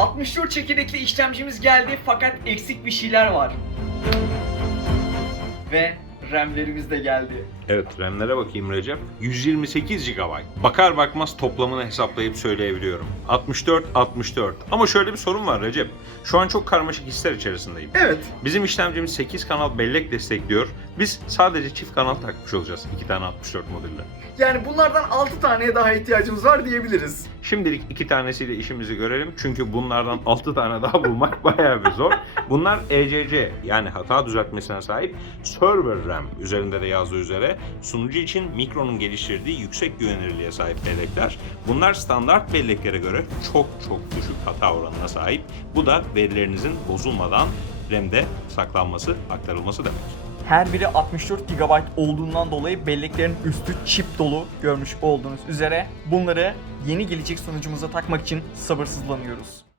64 çekirdekli işlemcimiz geldi fakat eksik bir şeyler var. Ve RAM'lerimiz de geldi. Evet RAM'lere bakayım Recep. 128 GB. Bakar bakmaz toplamını hesaplayıp söyleyebiliyorum. 64 64. Ama şöyle bir sorun var Recep. Şu an çok karmaşık hisler içerisindeyim. Evet. Bizim işlemcimiz 8 kanal bellek destekliyor. Biz sadece çift kanal takmış olacağız 2 tane 64 modelle. Yani bunlardan 6 taneye daha ihtiyacımız var diyebiliriz. Şimdilik iki tanesiyle işimizi görelim. Çünkü bunlardan 6 tane daha bulmak bayağı bir zor. Bunlar ECC yani hata düzeltmesine sahip Server RAM üzerinde de yazdığı üzere sunucu için Micron'un geliştirdiği yüksek güvenilirliğe sahip bellekler. Bunlar standart belleklere göre çok çok düşük hata oranına sahip. Bu da verilerinizin bozulmadan RAM'de saklanması, aktarılması demek. Her biri 64 GB olduğundan dolayı belleklerin üstü çip dolu görmüş olduğunuz üzere bunları yeni gelecek sunucumuza takmak için sabırsızlanıyoruz.